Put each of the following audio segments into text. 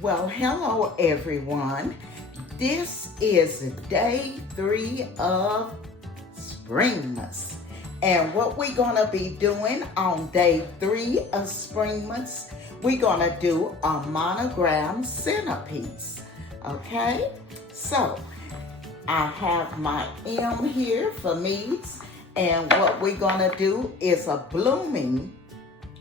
Well, hello everyone. This is day 3 of SPRINGMAS. And what we're gonna be doing on day 3 of SPRINGMAS, we're gonna do a monogram centerpiece. Okay? So, I have my M here for meats, and what we're gonna do is a blooming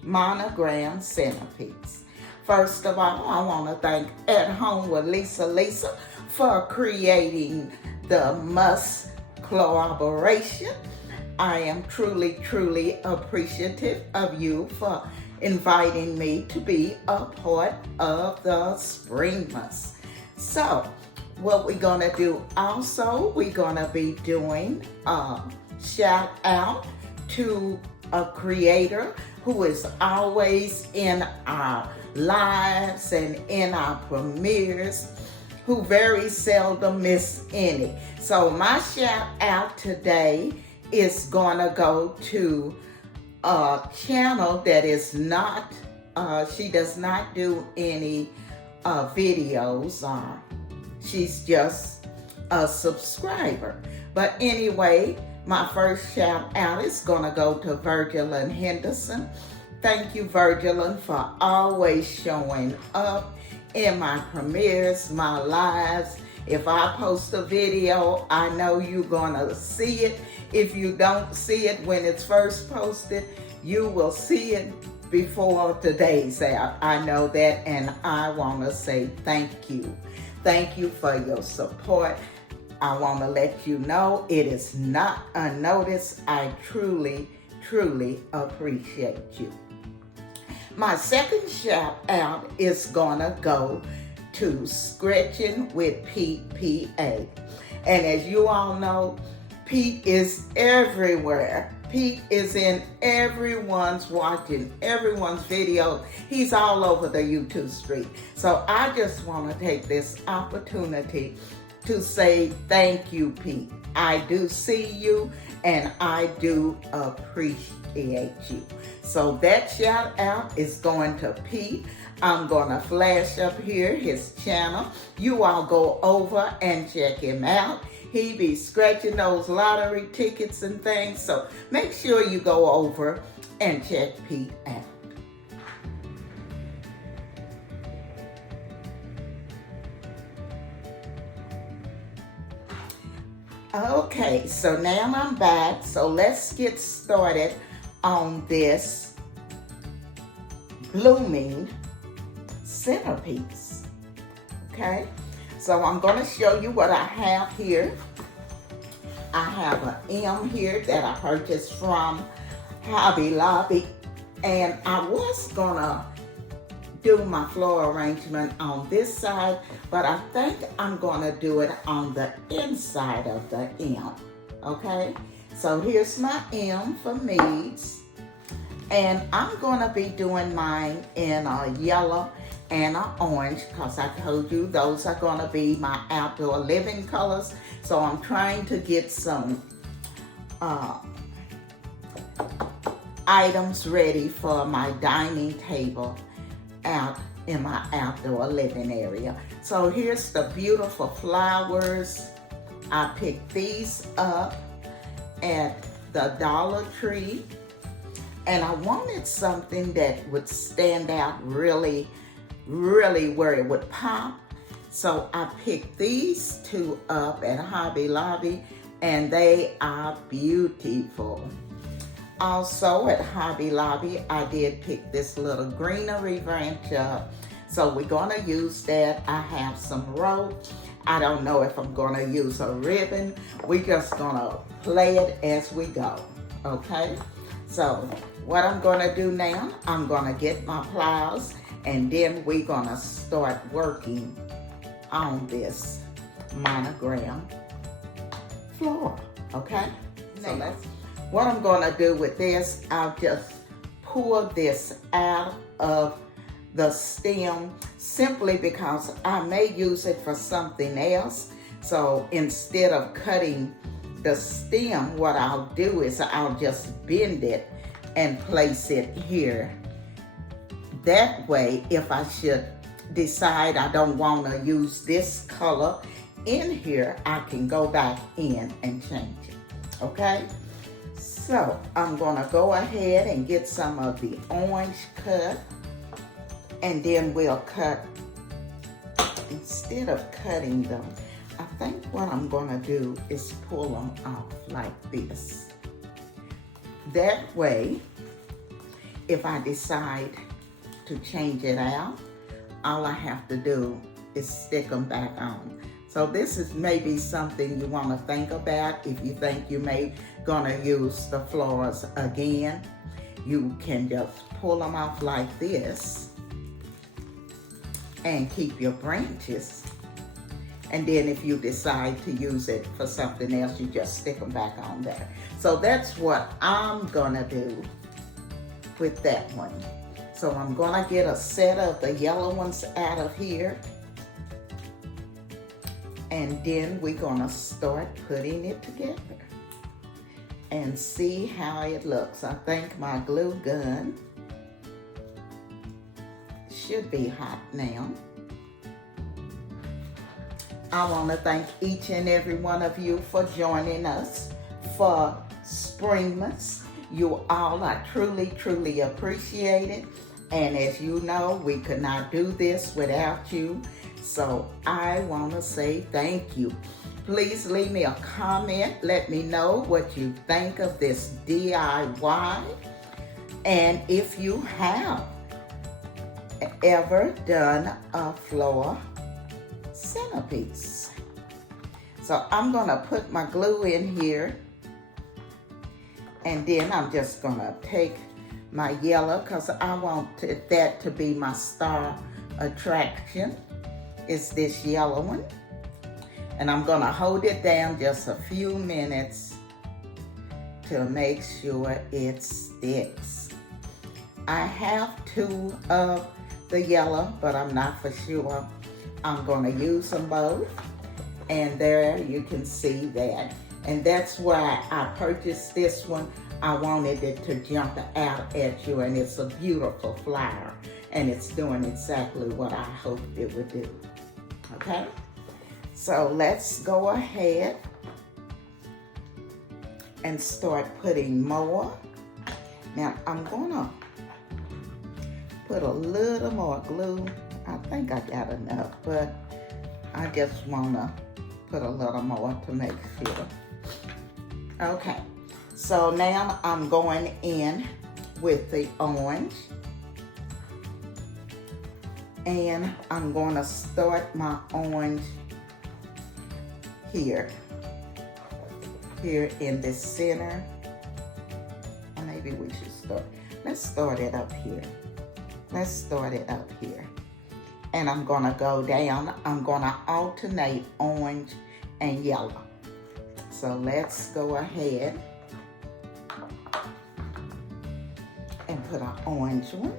monogram centerpiece. First of all, I want to thank At Home with Lisa for creating the must collaboration. I am truly appreciative of you for inviting me to be a part of the SPRINGMAS. So, what we're going to do also, we're going to be doing a shout out to a creator who is always in our lives and in our premieres, who very seldom miss any. So my shout out today is gonna go to a channel that is not, she does not do any videos on. She's just a subscriber. But anyway, my first shout out is gonna go to Virgilin Henderson. Thank you, Virgilin, for always showing up in my premieres, my lives. If I post a video, I know you're gonna see it. If you don't see it when it's first posted, you will see it before today's out. I know that, and I wanna say thank you. Thank you for your support. I want to let you know it is not unnoticed. I truly appreciate you. My second shout out is gonna go to Scratching with Pete PA. And as you all know, Pete is everywhere. Pete is in everyone's watching, everyone's video. He's all over the YouTube street. So I just want to take this opportunity to say thank you, Pete. I do see you and I do appreciate you. So that shout out is going to Pete. I'm gonna flash up here his channel. You all go over and check him out. He be scratching those lottery tickets and things. So make sure you go over and check Pete out. Okay, so now I'm back. So let's get started on this blooming centerpiece. Okay, so I'm going to show you what I have here. I have an M here that I purchased from Hobby Lobby, and I was going to do my floral arrangement on this side, but I think I'm gonna do it on the inside of the M, okay? So here's my M for meads, and I'm gonna be doing mine in a yellow and an orange, because I told you those are gonna be my outdoor living colors. So I'm trying to get some items ready for my dining table out in my outdoor living area. So here's the beautiful flowers. I picked these up at the Dollar Tree, and I wanted something that would stand out really where it would pop. So I picked these two up at Hobby Lobby, and they are beautiful. Also at Hobby Lobby, I did pick this little greenery branch up. So we're gonna use that. I have some rope. I don't know if I'm gonna use a ribbon. We're just gonna play it as we go, okay? So what I'm gonna do now, I'm gonna get my pliers, and then we're gonna start working on this monogram floral, okay? So what I'm gonna do with this, I'll just pull this out of the stem simply because I may use it for something else. So instead of cutting the stem, what I'll do is I'll just bend it and place it here. That way, if I should decide I don't want to use this color in here, I can go back in and change it, okay? So I'm gonna go ahead and get some of the orange cut, and then we'll cut, instead of cutting them, I think what I'm gonna do is pull them off like this. That way, if I decide to change it out, all I have to do is stick them back on. So this is maybe something you want to think about. If you think you may gonna use the flowers again, you can just pull them off like this and keep your branches. And then if you decide to use it for something else, you just stick them back on there. So that's what I'm gonna do with that one. So I'm gonna get a set of the yellow ones out of here. And then we're gonna start putting it together and see how it looks. I think my glue gun should be hot now. I wanna thank each and every one of you for joining us for SPRINGMAS. You all are truly, truly appreciated. And as you know, we could not do this without you. So I want to say thank you. Please leave me a comment. Let me know what you think of this DIY. And if you have ever done a floor centerpiece. So I'm going to put my glue in here. And then I'm just going to take my yellow, because I want that to be my star attraction. Is this yellow one. And I'm gonna hold it down just a few minutes to make sure it sticks. I have 2 of the yellow, but I'm not for sure I'm gonna use them both. And there you can see that. And that's why I purchased this one. I wanted it to jump out at you, and it's a beautiful flower. And it's doing exactly what I hoped it would do. Okay, so let's go ahead and start putting more. Now I'm gonna put a little more glue. I think I got enough, but I just wanna put a little more to make sure. Okay, so now I'm going in with the orange. And I'm going to start my orange here in the center. Or maybe we should start. Let's start it up here. Let's start it up here. And I'm going to go down. I'm going to alternate orange and yellow. So let's go ahead and put an orange one.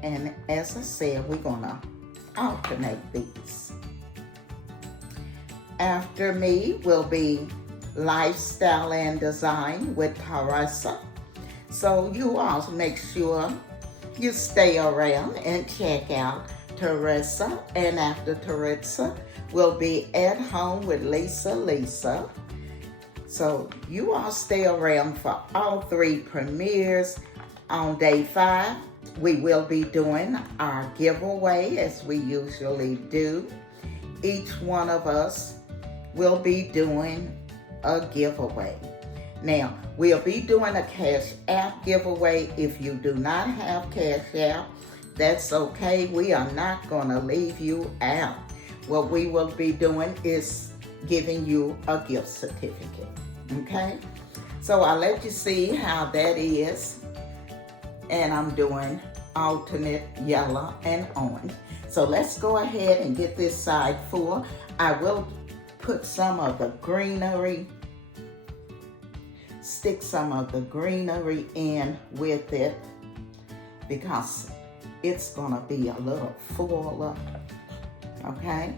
And as I said, we're gonna alternate these. After me will be Lifestyle and Design with Teresa. So you all make sure you stay around and check out Teresa. And after Teresa will be At Home with Lisa. So you all stay around for all 3 premieres. On day 5, we will be doing our giveaway as we usually do. Each one of us will be doing a giveaway. Now, we'll be doing a Cash App giveaway. If you do not have Cash App, that's okay. We are not going to leave you out. What we will be doing is giving you a gift certificate, okay? So I'll let you see how that is. And I'm doing alternate yellow and orange. So let's go ahead and get this side full. I will put some of the greenery, stick some of the greenery in with it because it's gonna be a little fuller, okay?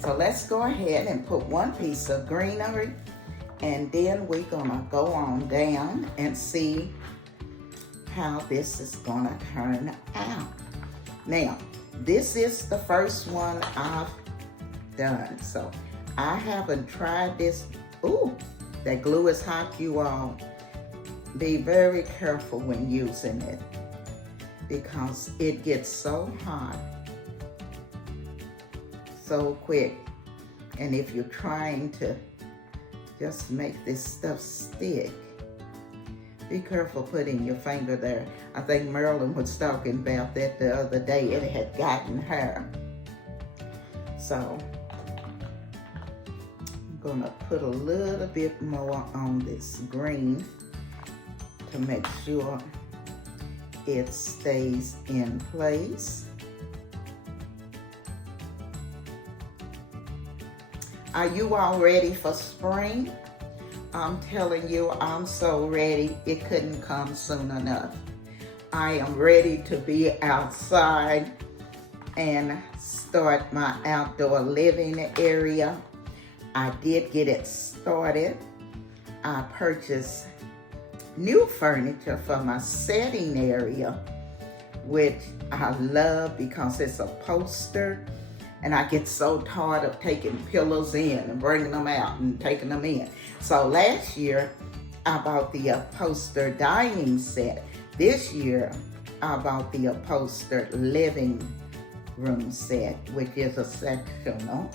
So let's go ahead and put 1 piece of greenery, and then we're gonna go on down and see how this is gonna turn out. Now, this is the first one I've done, so I haven't tried this. Ooh, that glue is hot, you all. Be very careful when using it because it gets so hot so quick. And if you're trying to just make this stuff stick, be careful putting your finger there. I think Marilyn was talking about that the other day. It had gotten her. So I'm gonna put a little bit more on this green to make sure it stays in place. Are you all ready for spring? I'm telling you, I'm so ready. It couldn't come soon enough. I am ready to be outside and start my outdoor living area. I did get it started. I purchased new furniture for my setting area, which I love because it's upholstered. And I get so tired of taking pillows in and bringing them out and taking them in. So last year, I bought the upholstered dining set. This year, I bought the upholstered living room set, which is a sectional,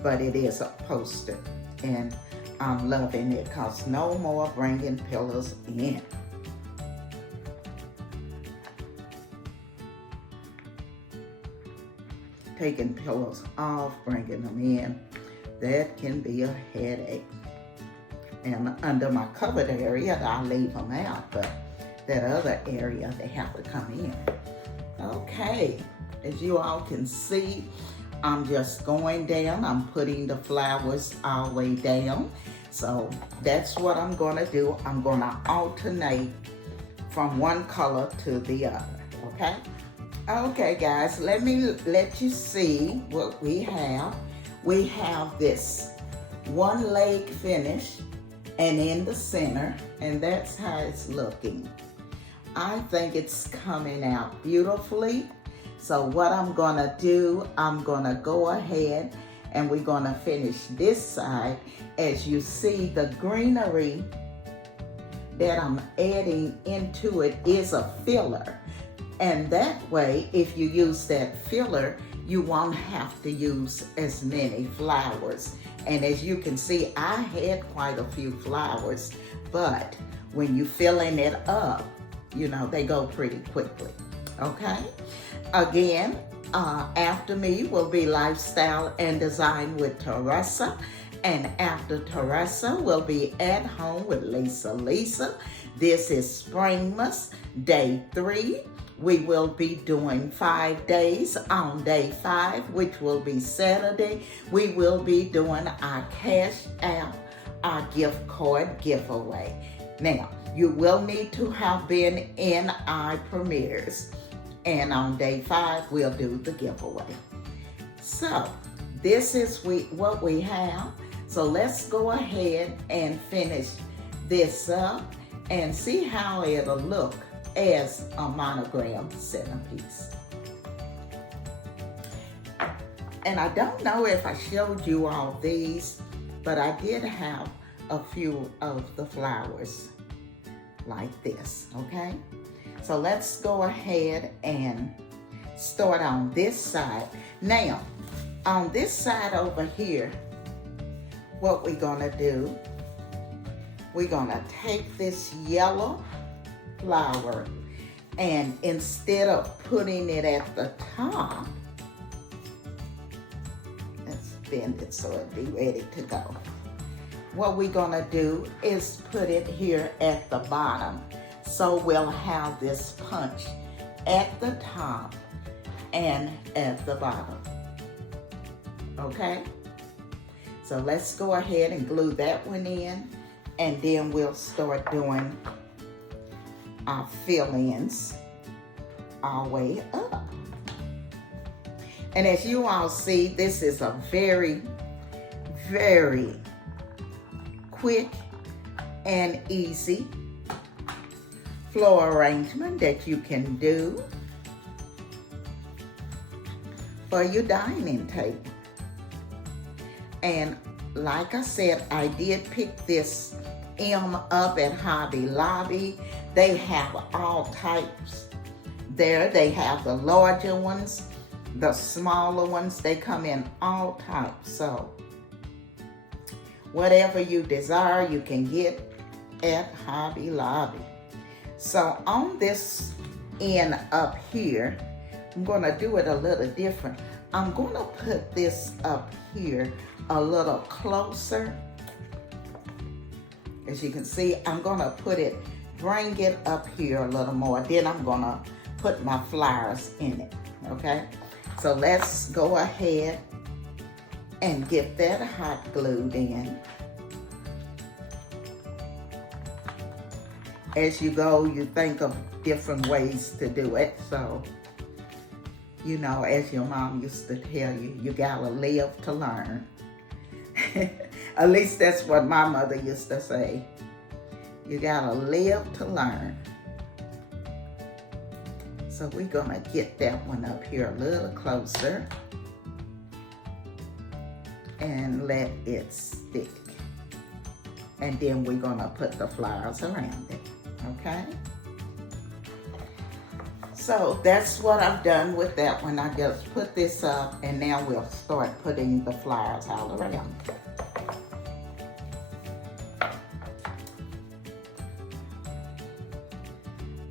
but it is upholstered. And I'm loving it because no more bringing pillows in. Taking pillows off, bringing them in, that can be a headache. And under my covered area, I leave them out, but that other area, they have to come in. Okay, as you all can see, I'm just going down. I'm putting the flowers all the way down. So that's what I'm gonna do. I'm gonna alternate from one color to the other, okay? Okay guys, let me let you see what we have. We have this one leg finish and in the center, and that's how it's looking. I think it's coming out beautifully. So what I'm gonna do, I'm gonna go ahead and we're gonna finish this side. As you see, the greenery that I'm adding into it is a filler. And that way, if you use that filler, you won't have to use as many flowers. And as you can see, I had quite a few flowers, but when you're filling it up, you know, they go pretty quickly, okay? Again, after me will be Lifestyle and Design with Teresa. And after Teresa will be At Home with Lisa. This is Springmas, day 3. We will be doing 5 days. On day 5, which will be Saturday, we will be doing our cash out, our gift card giveaway. Now, you will need to have been in our premieres. And on day 5, we'll do the giveaway. So, this is what we have. So let's go ahead and finish this up and see how it'll look as a monogram centerpiece. And I don't know if I showed you all these, but I did have a few of the flowers like this, okay? So let's go ahead and start on this side. Now, on this side over here, what we're gonna do, we're gonna take this yellow flower, and instead of putting it at the top, let's bend it so it'll be ready to go. What we're gonna do is put it here at the bottom. So we'll have this punch at the top and at the bottom, okay? So let's go ahead and glue that one in, and then we'll start doing our fill-ins all the way up. And as you all see, this is a very, very quick and easy floor arrangement that you can do for your dining table. And like I said, I did pick this M up at Hobby Lobby. They have all types there. They have the larger ones, the smaller ones. They come in all types. So whatever you desire, you can get at Hobby Lobby. So on this end up here, I'm gonna do it a little different. I'm gonna put this up here a little closer. As you can see, I'm gonna bring it up here a little more. Then I'm gonna put my flowers in it, okay? So let's go ahead and get that hot glued in. As you go, you think of different ways to do it. So, you know, as your mom used to tell you, you gotta live to learn. At least that's what my mother used to say. You gotta live to learn. So we're gonna get that one up here a little closer and let it stick. And then we're gonna put the flowers around it, okay? So that's what I've done with that one. I just put this up and now we'll start putting the flowers all around.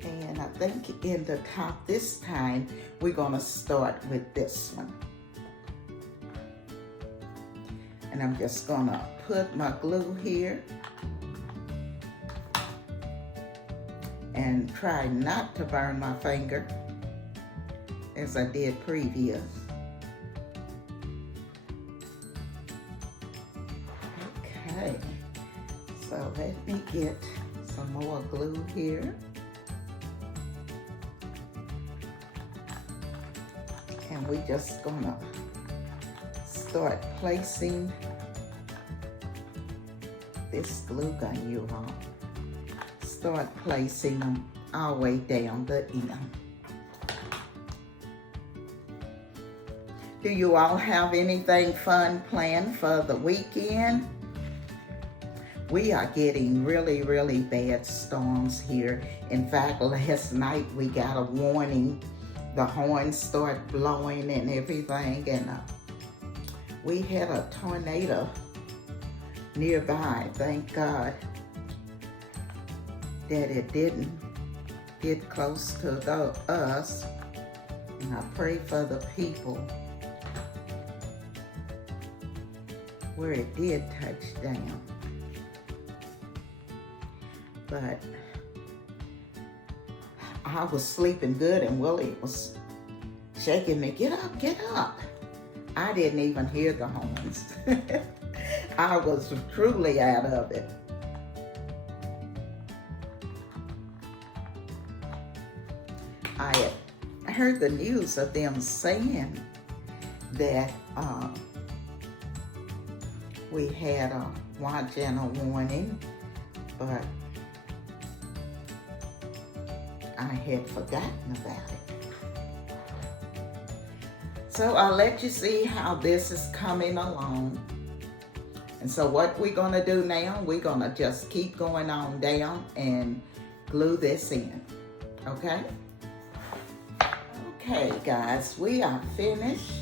And I think in the top this time, we're gonna start with this one. And I'm just gonna put my glue here and try not to burn my finger as I did previous. Okay, so let me get some more glue here. And we're just gonna start placing this glue gun, you all. Start placing them all the way down the end. Do you all have anything fun planned for the weekend? We are getting really, really bad storms here. In fact, last night we got a warning. The horns start blowing and everything, and we had a tornado nearby. Thank God that it didn't get close to us, and I pray for the people where it did touch down. But I was sleeping good and Willie was shaking me, get up, get up. I didn't even hear the horns. I was truly out of it. I heard the news of them saying that we had a watch and a warning, but I had forgotten about it. So I'll let you see how this is coming along. And so what we're gonna do now, we're gonna just keep going on down and glue this in, okay? Okay guys, we are finished.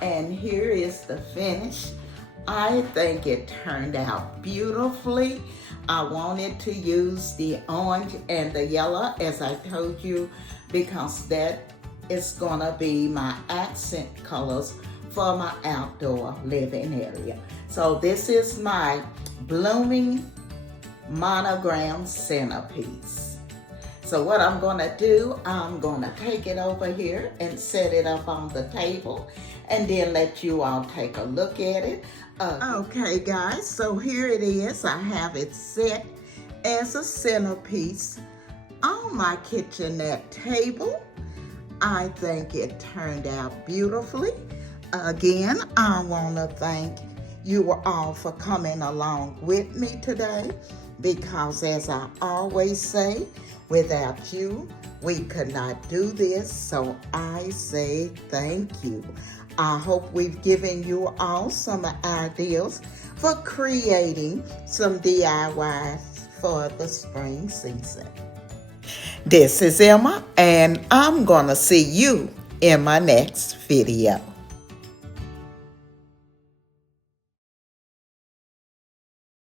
And here is the finish. I think it turned out beautifully. I wanted to use the orange and the yellow, as I told you, because that is gonna be my accent colors for my outdoor living area. So this is my blooming monogram centerpiece. So what I'm gonna do, I'm gonna take it over here and set it up on the table and then let you all take a look at it. Okay guys, so here it is. I have it set as a centerpiece on my kitchenette table. I think it turned out beautifully. Again, I want to thank you all for coming along with me today. because as I always say, without you, we could not do this, so I say thank you. I hope we've given you all some ideas for creating some DIYs for the spring season. This is Emma, and I'm gonna see you in my next video.